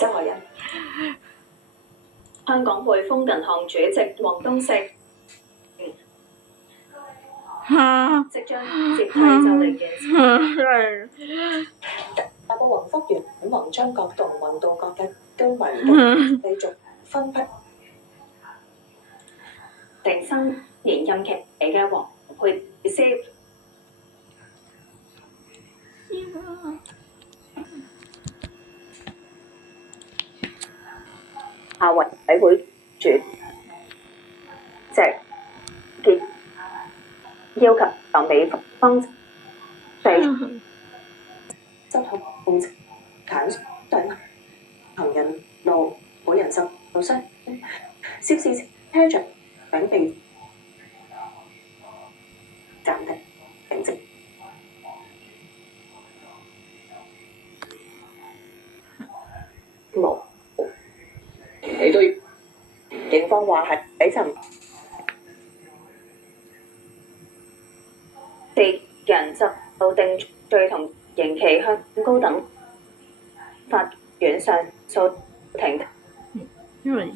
周海人。香港匯豐銀行主席黃東石即將接替就嚟嘅大埔宏福苑、宏昌閣同宏道閣嘅居民繼續分批定新年任期嘅黃佩斯校委會主席結要求由美方對執行剷上行人路，每人受傷，涉事車長被暫停停職。冇，你都要。警方話係喺尋4人就定罪同刑期向高等法院上訴庭因為